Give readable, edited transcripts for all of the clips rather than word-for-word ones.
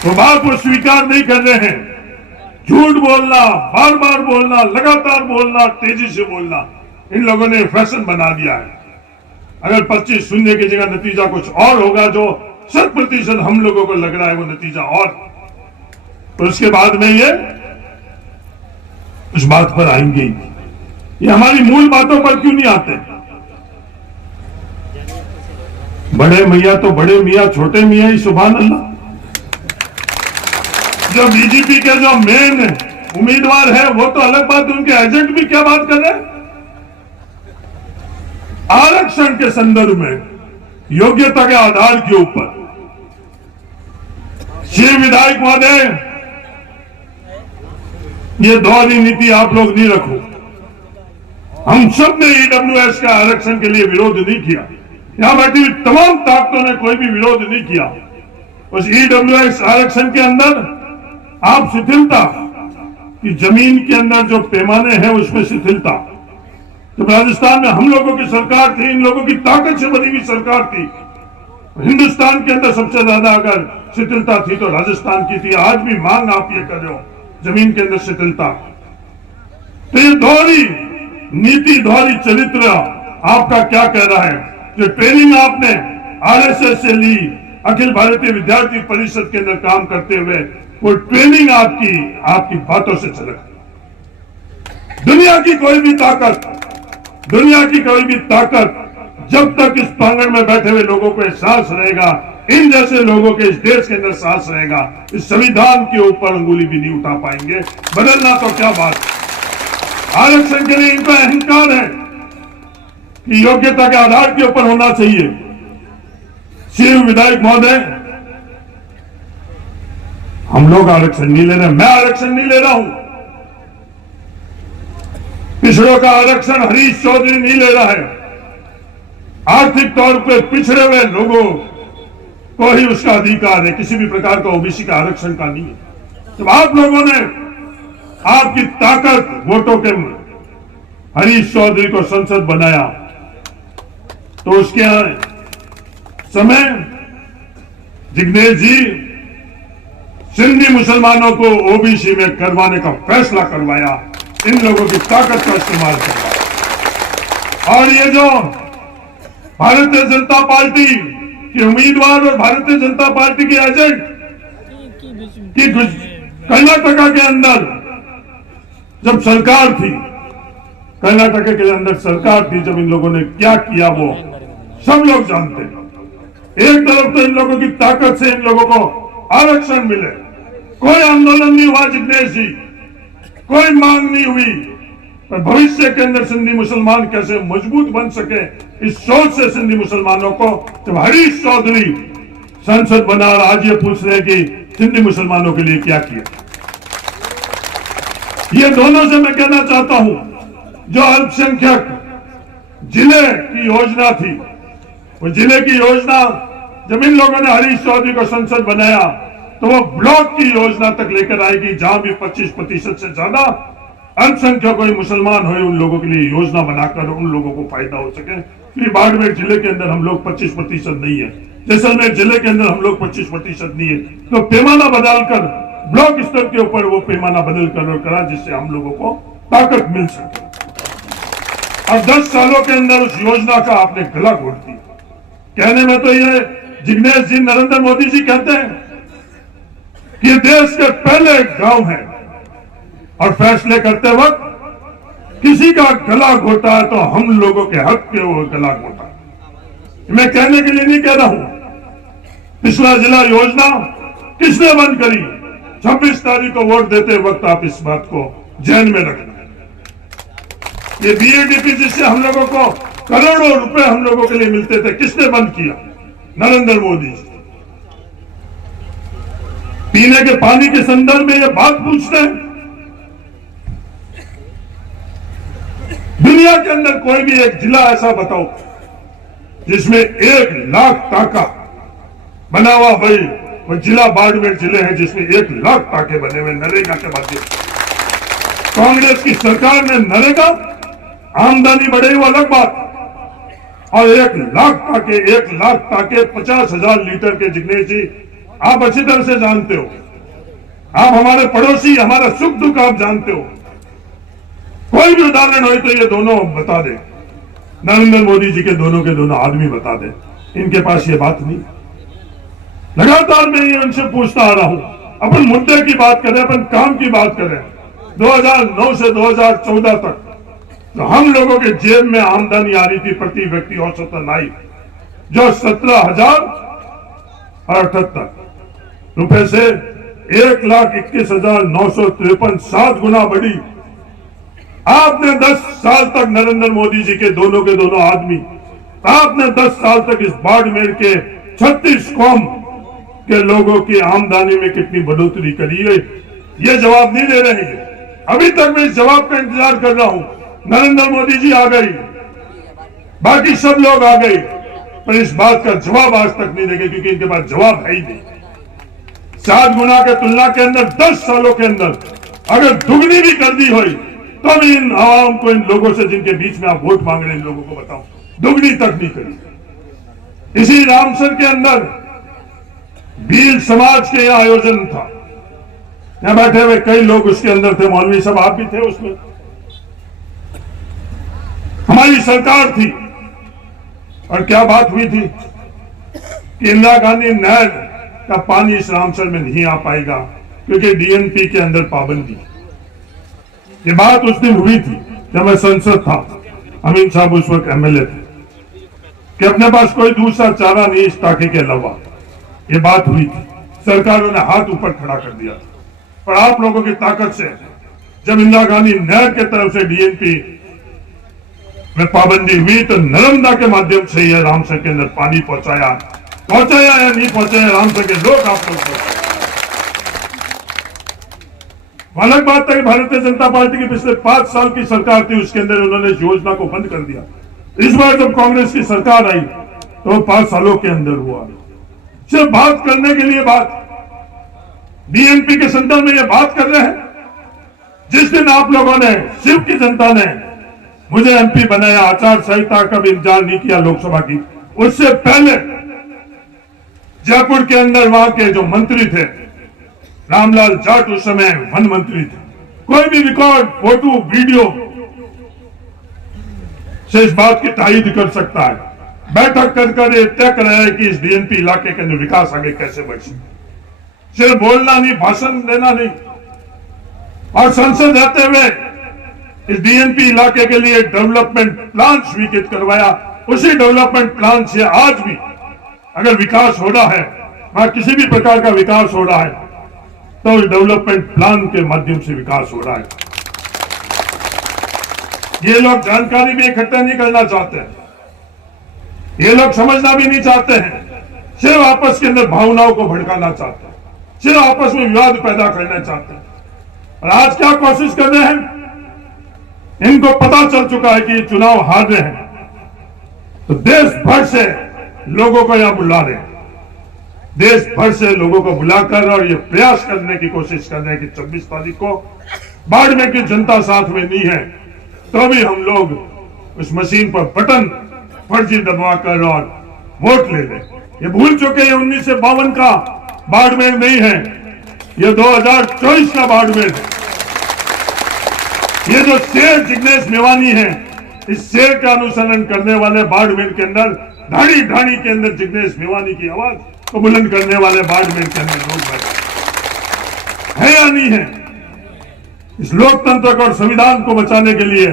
वो बात वो स्वीकार नहीं कर रहे हैं। झूठ बोलना, बार बार बोलना, लगातार बोलना, तेजी से बोलना, इन लोगों ने फैशन बना दिया है। अगर 25-0 की जगह नतीजा कुछ और होगा, जो 100% हम लोगों को लग रहा है वो नतीजा और, तो उसके बाद में ये उस बात पर आएंगे। ये हमारी मूल बातों पर क्यों नहीं आते? बड़े मियाँ तो बड़े मियाँ, छोटे मियाँ ही सुभान अल्लाह। जो बीजेपी के जो मेन उम्मीदवार है वो तो अलग बात, उनके एजेंट भी क्या बात कर रहे हैं? आरक्षण के संदर्भ में योग्यता के आधार के ऊपर। श्री विधायक महोदय, ये दोहरी नीति आप लोग नहीं रखो। हम सब ने ईडब्ल्यूएस का आरक्षण के लिए विरोध नहीं किया, यहां बैठी हुई तमाम ताकतों ने कोई भी विरोध नहीं किया। उस ईडब्ल्यूएस आरक्षण के अंदर आप शिथिलता कि जमीन के अंदर जो पैमाने हैं उसमें शिथिलता, जब राजस्थान में हम लोगों की सरकार थी, इन लोगों की ताकत से बनी हुई सरकार थी, हिंदुस्तान के अंदर सबसे ज्यादा अगर शिथिलता थी तो राजस्थान की थी। आज भी मांग आप ये कर रहे हो जमीन के अंदर शिथिलता, तो ये दोहरी नीति, दोहरी चरित्र आपका क्या कह रहा है? जो ट्रेनिंग आपने आरएसएस से ली, अखिल भारतीय विद्यार्थी परिषद के अंदर काम करते हुए, वो ट्रेनिंग आपकी बातों से झलक। दुनिया की कोई भी ताकत जब तक इस प्रांगण में बैठे हुए लोगों को एहसास रहेगा, इन जैसे लोगों के इस देश के अंदर सांस रहेगा, इस संविधान के ऊपर अंगुली भी नहीं उठा पाएंगे। बदलना तो क्या बात। आरक्षण के लिए इनका अहंकार है कि योग्यता के आधार के ऊपर होना चाहिए। श्री विधायक महोदय, हम लोग आरक्षण नहीं ले रहे, मैं आरक्षण नहीं ले रहा हूं। पिछड़ों का आरक्षण हरीश चौधरी नहीं ले रहा है। आर्थिक तौर पर पिछड़े हुए लोगों को ही उसका अधिकार है, किसी भी प्रकार का ओबीसी का आरक्षण का नहीं है। जब आप लोगों ने आपकी ताकत वोटों के हरीश चौधरी को संसद बनाया, तो उसके समय जिग्नेश जी सिंधी मुसलमानों को ओबीसी में करवाने का फैसला करवाया, इन लोगों की ताकत का इस्तेमाल करवाया। और ये जो भारतीय जनता पार्टी के उम्मीदवार और भारतीय जनता पार्टी के एजेंट की कर्नाटका के अंदर जब सरकार थी, कर्नाटका के अंदर सरकार थी, जब इन लोगों ने क्या किया वो सब लोग जानते हैं। एक तरफ तो इन लोगों की ताकत से इन लोगों को आरक्षण मिले, कोई आंदोलन नहीं हुआ जिग्नेश जी, कोई मांग नहीं हुई, पर भविष्य के अंदर सिंधी मुसलमान कैसे मजबूत बन सके, इस सोच से सिंधी मुसलमानों को जब हरीश चौधरी संसद बना, और आज ये पूछ रहे कि सिंधी मुसलमानों के लिए क्या किया। ये दोनों से मैं कहना चाहता हूं, जो अल्पसंख्यक जिले की योजना थी, वो जिले की योजना जब इन लोगों ने हरीश चौधरी को संसद बनाया, तो वो ब्लॉक की योजना तक लेकर आएगी, जहां भी 25% से ज्यादा अल्पसंख्यक कोई मुसलमान हो, उन लोगों के लिए योजना बनाकर उन लोगों को फायदा हो सके। बाड़मेर जिले के अंदर हम लोग 25% नहीं है, जैसलमेर जिले के अंदर हम लोग 25% नहीं है, तो पैमाना बदलकर ब्लॉक स्तर के ऊपर वो पैमाना बदल कर करा, जिससे हम लोगों को ताकत मिल सके। और 10 सालों के अंदर उस योजना का आपने गला घोट दिया। कहने में तो ये जिग्नेश जी, नरेंद्र मोदी जी कहते हैं कि देश के पहले गांव है, और फैसले करते वक्त किसी का गला घोटा है तो हम लोगों के हक के वो गला घोटा। मैं कहने के लिए नहीं कह रहा हूं। पिछला जिला योजना किसने बंद करी? 26 तारीख को वोट देते वक्त आप इस बात को ध्यान में रखना। ये बीएडीपी जिससे हम लोगों को करोड़ों रुपए हम लोगों के लिए मिलते थे, किसने बंद किया? नरेंद्र मोदी। पीने के पानी के संदर्भ में ये बात पूछते हैं। दुनिया के अंदर कोई भी एक जिला ऐसा बताओ जिसमें 1 लाख टाका बना हुआ भाई, वो जिला बाड़मेर जिले हैं जिसमें 1 लाख टाके बने हुए नरेगा के माध्यम। कांग्रेस की सरकार ने नरेगा, आमदनी बढ़े वो अलग बात, और 1 लाख टाके 50,000 लीटर के जिग्नेश जी आप अच्छी तरह से जानते हो, आप हमारे पड़ोसी, हमारा सुख दुख आप जानते हो। कोई भी उदाहरण हो तो ये दोनों बता दे, नरेंद्र मोदी जी के दोनों आदमी बता दे। इनके पास ये बात नहीं। लगातार मैं ये उनसे पूछता आ रहा हूं, अपन मुद्दे की बात करें, अपन काम की बात करें। 2009 से 2014 तक तो हम लोगों के जेब में आमदनी आ रही थी प्रति व्यक्ति औसतन आई, जो 17,078 रुपए से 1,21,953, 7 गुना बढ़ी। आपने 10 साल तक नरेंद्र मोदी जी के दोनों आदमी, आपने 10 साल तक इस बाड़मेर के 36 कौम के लोगों की आमदनी में कितनी बढ़ोतरी करी है, ये जवाब नहीं दे रहे हैं। अभी तक मैं इस जवाब का इंतजार कर रहा हूं। नरेंद्र मोदी जी आ गई, बाकी सब लोग आ गए, पर इस बात का जवाब आज तक नहीं देंगे, क्योंकि इनके पास जवाब है ही नहीं। 7 गुना के तुलना के अंदर 10 सालों के अंदर अगर दुगनी भी कर दी हुई तो भी इन आवाम को, इन लोगों से जिनके बीच में आप वोट मांग रहे हैं, इन लोगों को बताओ, दुगनी तक नहीं करी। इसी रामसर के अंदर भील समाज के यहां आयोजन था, यहां बैठे हुए कई लोग उसके अंदर थे, मौलवी साहब आप भी थे उसमें। हमारी सरकार थी और क्या बात हुई थी कि इंदिरा गांधी नहर का पानी इस रामसर में नहीं आ पाएगा क्योंकि डीएनपी के अंदर पाबंदी। ये बात उस दिन हुई थी जब मैं संसद था, अमीन साहब उस वक्त एमएलए थे, कि अपने पास कोई दूसरा चारा नहीं इस टाके के अलावा। ये बात हुई थी, सरकारों ने हाथ ऊपर खड़ा कर दिया। पर आप लोगों की ताकत से जब इंदिरा गांधी नहर के तरफ से डीएनपी में पाबंदी हुई तो नर्मदा के माध्यम से यह रामसर के अंदर पानी पहुंचाया या नहीं पहुंचाया, रामसर के लोग आप लोग। अलग बात है कि भारतीय जनता पार्टी की पिछले 5 साल की सरकार थी, उसके अंदर उन्होंने इस योजना को बंद कर दिया। इस बार जब कांग्रेस की सरकार आई तो 5 सालों के अंदर हुआ। सिर्फ बात करने के लिए बात, डीएनपी के संदर्भ में ये बात कर रहे हैं। जिस दिन आप लोगों ने, शिव की जनता ने मुझे एमपी बनाया, आचार संहिता का भी इंतजार नहीं किया लोकसभा की, उससे पहले जयपुर के अंदर वहां के जो मंत्री थे, रामलाल जाट उस समय वन मंत्री थे, कोई भी रिकॉर्ड, फोटो, वीडियो से इस बात की तायीद कर सकता है। बैठक कर ये तय कर रहा है कि इस डीएनपी इलाके के अंदर विकास आगे कैसे बढ़ सके। सिर्फ बोलना नहीं, भाषण देना नहीं, और संसद रहते हुए इस डीएनपी इलाके के लिए डेवलपमेंट प्लान स्वीकृत करवाया। उसी डेवलपमेंट प्लान से आज भी अगर विकास हो रहा है, वहां किसी भी प्रकार का विकास हो रहा है, तो इस डेवलपमेंट प्लान के माध्यम से विकास हो रहा है। ये लोग जानकारी भी इकट्ठा नहीं करना चाहते हैं, ये लोग समझना भी नहीं चाहते हैं, सिर्फ आपस के अंदर भावनाओं को भड़काना चाहते हैं, सिर्फ आपस में विवाद पैदा करना चाहते हैं। और आज क्या कोशिश कर रहे हैं, इनको पता चल चुका है कि ये चुनाव हार रहे हैं, तो देश भर से लोगों को यहां बुला रहे हैं, देश भर से लोगों को बुलाकर और ये प्रयास करने की कोशिश कर रहे हैं कि 24 तारीख को बाड़मेर की जनता साथ में नहीं है तो भी हम लोग उस मशीन पर बटन फर्जी दबाकर और वोट ले लें। ये भूल चुके हैं 1952 का बाड़मेर नहीं है, ये 2024 का बाड़मेर है। ये जो शेर जिग्नेश मेवानी है, इस शेर का अनुसरण करने वाले बाड़मेर के अंदर, ढाणी ढाणी के अंदर जिग्नेश मेवानी की आवाज को बुलंद करने वाले बाड़मेर के अंदर लोग बैठे है या नहीं है। इस लोकतंत्र को और संविधान को बचाने के लिए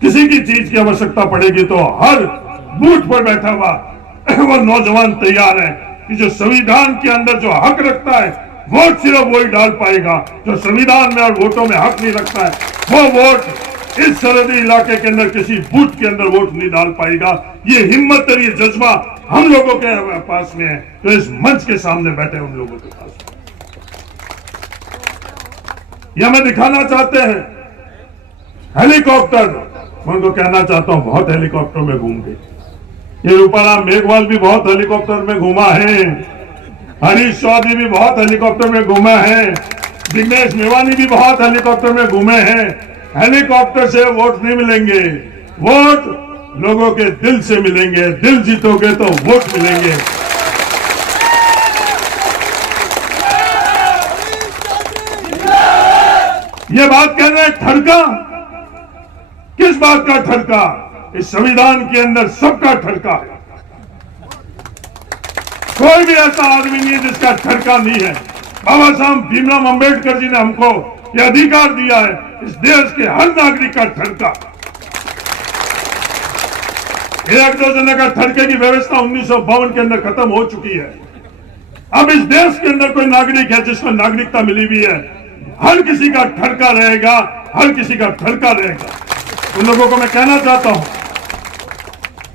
किसी की चीज की आवश्यकता पड़ेगी तो हर बूथ पर बैठा हुआ वो नौजवान तैयार है कि जो संविधान के अंदर जो हक रखता है वोट सिर्फ वही डाल पाएगा, जो संविधान में और वोटों में हक नहीं रखता है वो वोट इस सरहदी इलाके के अंदर किसी बूथ के अंदर वोट नहीं डाल पाएगा। ये हिम्मत और ये जज्बा हम लोगों के पास में है, तो इस मंच के सामने बैठे उन लोगों के पास ये हमें दिखाना चाहते हैं। हेलीकॉप्टर, मैं उनको कहना चाहता हूं बहुत हेलीकॉप्टर में घूम गए, ये रूपाराम मेघवाल भी बहुत हेलीकॉप्टर में घूमा है, हरीश चौधरी भी बहुत हेलीकॉप्टर में घूमा है, जिग्नेश मेवानी भी बहुत हेलीकॉप्टर में घूमे हैं। हेलीकॉप्टर से वोट नहीं मिलेंगे, वोट लोगों के दिल से मिलेंगे, दिल जीतोगे तो वोट मिलेंगे। ये बात कह रहे हैं ठड़का, किस बात का ठड़का? इस संविधान के अंदर सबका ठड़का है, कोई भी ऐसा आदमी नहीं है जिसका ठड़का नहीं है। बाबा साहब भीमराव अंबेडकर जी ने हमको यह अधिकार दिया है, इस देश के हर नागरिक का ठड़का। एक दो जने का ठड़के की व्यवस्था 1952 के अंदर खत्म हो चुकी है। अब इस देश के अंदर कोई नागरिक है जिसको नागरिकता मिली हुई है, हर किसी का ठड़का रहेगा, हर किसी का ठड़का रहेगा। उन लोगों को मैं कहना चाहता हूं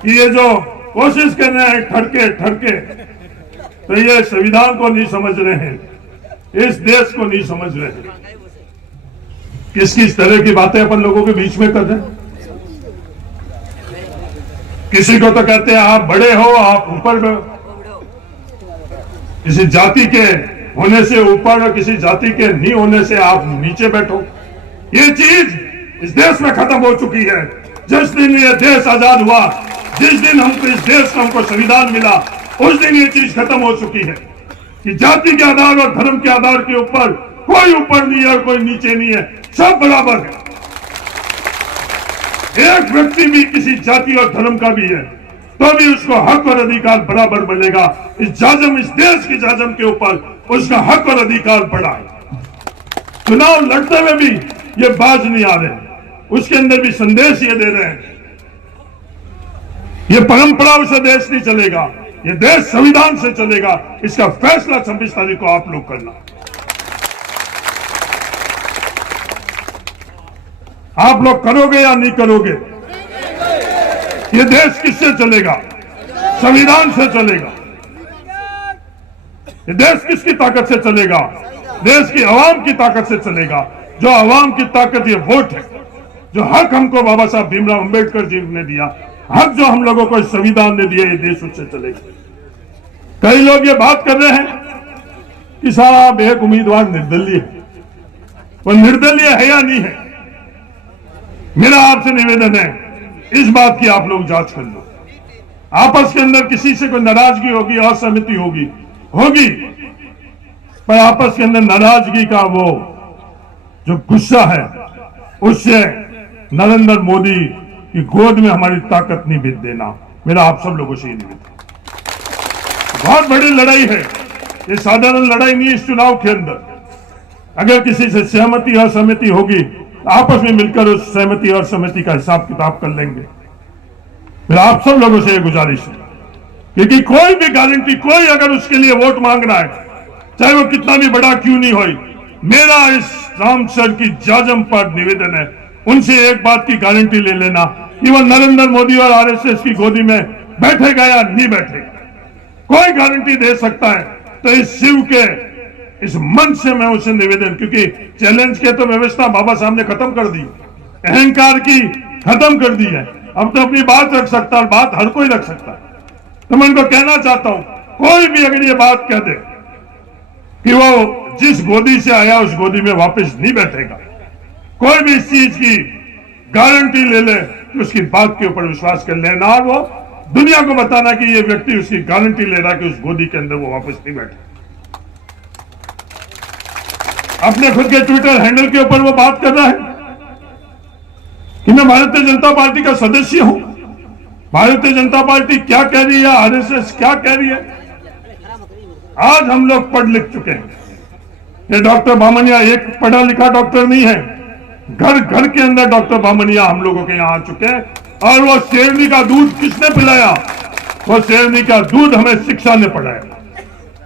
कि ये जो कोशिश कर रहे हैं ठड़के ठड़के, तो ये संविधान को नहीं समझ रहे हैं, इस देश को नहीं समझ रहे हैं। किस किस तरह की बातें अपन लोगों के बीच में कर रहे हैं। किसी को तो कहते हैं आप बड़े हो, आप ऊपर, किसी जाति के होने से ऊपर और किसी जाति के नहीं होने से आप नीचे बैठो। ये चीज इस देश में खत्म हो चुकी है। जिस दिन ये देश आजाद हुआ, जिस दिन हमको इस देश को हमको संविधान मिला, उस दिन ये चीज खत्म हो चुकी है कि जाति के आधार और धर्म के आधार के ऊपर कोई ऊपर नहीं है और कोई नीचे नहीं है, सब बराबर है। एक व्यक्ति भी किसी जाति और धर्म का भी है तो भी उसको हक और अधिकार बराबर मिलेगा। इस जाजम, इस देश की जाजम के ऊपर उसका हक और अधिकार बढ़ा है। चुनाव लड़ते हुए भी ये बाज नहीं आ रहे, उसके अंदर भी संदेश ये दे रहे हैं, ये परंपराओं से देश नहीं चलेगा, ये देश संविधान से चलेगा। इसका फैसला 26 तारीख को आप लोग करना। आप लोग करोगे या नहीं करोगे? ये देश किससे चलेगा? संविधान से चलेगा। ये देश किसकी ताकत से चलेगा? देश की आवाम की ताकत से चलेगा। जो आवाम की ताकत ये वोट है, जो हक हमको बाबा साहब भीमराव अंबेडकर जी ने दिया, हक जो हम लोगों को संविधान ने दिया, ये देश उससे चलेगा। कई लोग ये बात कर रहे हैं कि साहब एक उम्मीदवार निर्दलीय है, वो निर्दलीय है या नहीं है? मेरा आपसे निवेदन है, इस बात की आप लोग जांच कर लो। आपस के अंदर किसी से कोई नाराजगी होगी, असहमति होगी, पर आपस के अंदर नाराजगी का वो जो गुस्सा है, उससे नरेंद्र मोदी की गोद में हमारी ताकत नहीं बित देना। मेरा आप सब लोगों से ये निवेदन। बहुत बड़ी लड़ाई है, ये साधारण लड़ाई नहीं है। इस चुनाव के अंदर अगर किसी से सहमति असहमति होगी, आपस में मिलकर उस सहमति और सहमति का हिसाब किताब कर लेंगे। मेरा आप सब लोगों से ये गुजारिश है, क्योंकि कोई भी गारंटी, कोई अगर उसके लिए वोट मांग रहा है, चाहे वो कितना भी बड़ा क्यों नहीं हो, मेरा इस रामसर की जाजम पर निवेदन है, उनसे एक बात की गारंटी ले लेना कि वो नरेंद्र मोदी और आरएसएस की गोदी में बैठेगा या नहीं बैठेगा। कोई गारंटी दे सकता है तो इस शिव के इस मन से मैं उसे निवेदन, क्योंकि चैलेंज के तो व्यवस्था बाबा साहब ने खत्म कर दी, अहंकार की खत्म कर दी है। अब तो अपनी बात रख सकता है, बात हर कोई रख सकता है। तो मैं उनको कहना चाहता हूं, कोई भी अगर ये बात कह दे कि वो जिस गोदी से आया उस गोदी में वापस नहीं बैठेगा, कोई भी इस चीज की गारंटी ले ले कि उसकी बात के ऊपर विश्वास कर लेना, और वो दुनिया को बताना कि ये व्यक्ति उसकी गारंटी ले रहा है कि उस गोदी के अंदर वो वापस नहीं बैठे। अपने खुद के ट्विटर हैंडल के ऊपर वो बात कर रहा है कि मैं भारतीय जनता पार्टी का सदस्य हूं। भारतीय जनता पार्टी क्या कह रही है, आरएसएस क्या कह रही है, आज हम लोग पढ़ लिख चुके हैं। ये डॉक्टर बामनिया एक पढ़ा लिखा डॉक्टर नहीं है, घर घर के अंदर डॉक्टर बामनिया हम लोगों के यहाँ आ चुके हैं। और वो शेरनी का दूध किसने पिलाया? वो शेरनी का दूध हमें शिक्षा ने पिलाया।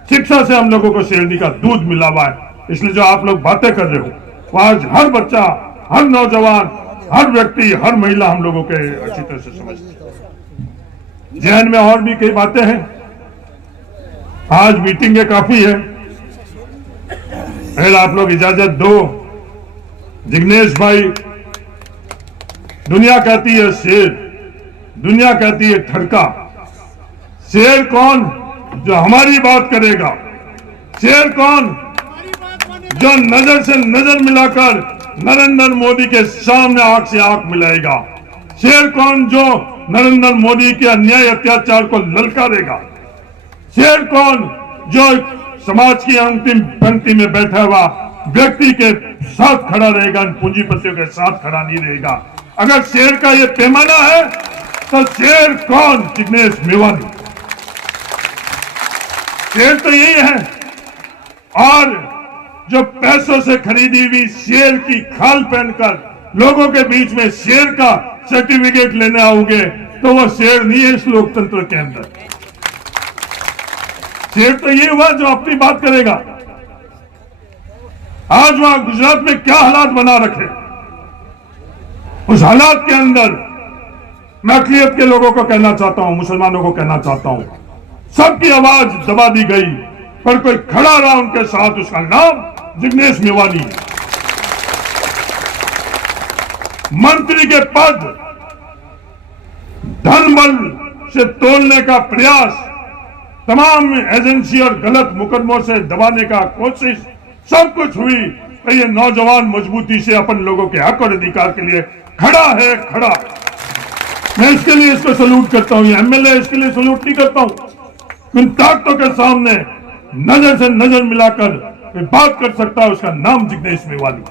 शिक्षा से हम लोगों को शेरनी का दूध मिला हुआ है। इसलिए जो आप लोग बातें कर रहे हो, वो आज हर बच्चा, हर नौजवान, हर व्यक्ति, हर महिला हम लोगों के अच्छी तरह से समझते हैं। जहन में और भी कई बातें हैं। आज मीटिंगें काफी है, अगर आप लोग इजाजत दो। जिग्नेश भाई, दुनिया कहती है शेर, दुनिया कहती है ठड़का। शेर कौन? जो हमारी बात करेगा। शेर कौन? जो नजर से नजर मिलाकर नरेंद्र मोदी के सामने आंख से आंख मिलाएगा। शेर कौन? जो नरेंद्र मोदी के अन्याय अत्याचार को ललकारेगा। शेर कौन? जो समाज की अंतिम पंक्ति में बैठा हुआ व्यक्ति के साथ खड़ा रहेगा, इन पूंजीपतियों के साथ खड़ा नहीं रहेगा। अगर शेर का ये पैमाना है तो शेर कौन? जिग्नेश मेवानी। शेर तो यही है। और जो पैसों से खरीदी हुई शेर की खाल पहनकर लोगों के बीच में शेर का सर्टिफिकेट लेने आओगे तो वो शेर नहीं है इस लोकतंत्र के अंदर। शेर तो ये हुआ जो अपनी बात करेगा। आज वहां गुजरात में क्या हालात बना रखे, उस हालात के अंदर मैं अक़लियत के लोगों को कहना चाहता हूं, मुसलमानों को कहना चाहता हूं, सबकी आवाज दबा दी गई, पर कोई खड़ा रहा उनके साथ, उसका नाम जिग्नेश मेवानी है। मंत्री के पद धन बल से तोलने का प्रयास, तमाम एजेंसी और गलत मुकदमों से दबाने का कोशिश, सब कुछ हुई तो ये नौजवान मजबूती से अपन लोगों के हक और अधिकार के लिए खड़ा है, खड़ा। मैं इसके लिए इसको सलूट करता हूं। ये एमएलए इसके लिए सलूट नहीं करता हूं। इन ताकतों के सामने नजर से नजर मिलाकर बात कर सकता है, उसका नाम जिग्नेश मेवानी।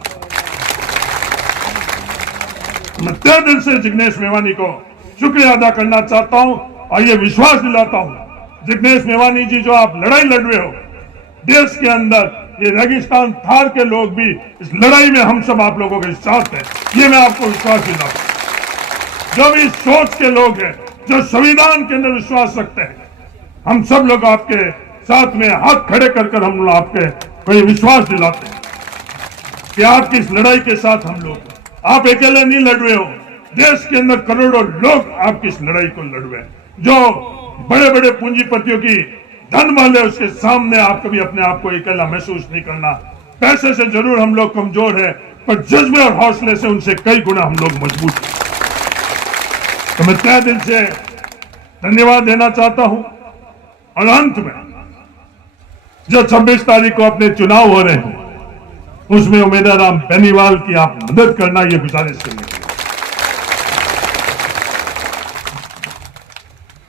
मैं तहे दिल से जिग्नेश मेवानी को शुक्रिया अदा करना चाहता हूं और ये विश्वास दिलाता हूं, जिग्नेश मेवानी जी, जो आप लड़ाई लड़ रहे हो देश के अंदर, ये रेगिस्तान थार के लोग भी इस लड़ाई में हम सब आप लोगों के साथ हैं, ये मैं आपको विश्वास दिलाता हूं। जो भी सोच के लोग हैं, जो संविधान के अंदर विश्वास रखते हैं, हम सब लोग आपके साथ में हाथ खड़े कर कर हम लोग आपके कोई विश्वास दिलाते हैं कि आपकी इस लड़ाई के साथ हम लोग, आप अकेले नहीं लड़ रहे हो, देश के अंदर करोड़ों लोग आपकी इस लड़ाई को लड़ रहे हैं। जो बड़े बड़े पूंजीपतियों की धन वाले, उसके सामने आप कभी अपने आप को अकेला महसूस नहीं करना। पैसे से जरूर हम लोग कमजोर है, पर जज्बे और हौसले से उनसे कई गुना हम लोग मजबूत हैं। तो मैं तहे दिल से धन्यवाद देना चाहता हूं। और अंत में जो 26 तारीख को अपने चुनाव हो रहे हैं, उसमें उमेदवार बेनीवाल की आप मदद करना, ये गुजारिश करनी है।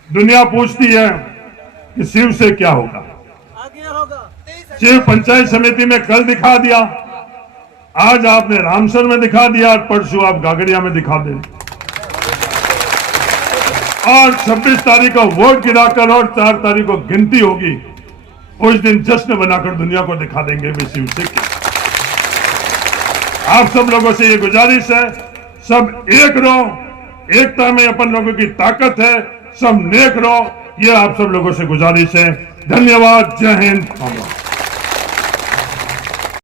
दुनिया पूछती है कि शिव से क्या होगा, शिव पंचायत समिति में कल दिखा दिया, आज आपने रामसर में दिखा दिया, और परसों आप गागरिया में दिखा दें, और 26 तारीख को वोट गिराकर और 4 तारीख को गिनती होगी, उस दिन जश्न बनाकर दुनिया को दिखा देंगे वे शिव से क्या। आप सब लोगों से ये गुजारिश है, सब एक रहो, एकता में अपन लोगों की ताकत है, सब नेक रहो, ये आप सब लोगों से गुजारिश है। धन्यवाद। जय हिंद।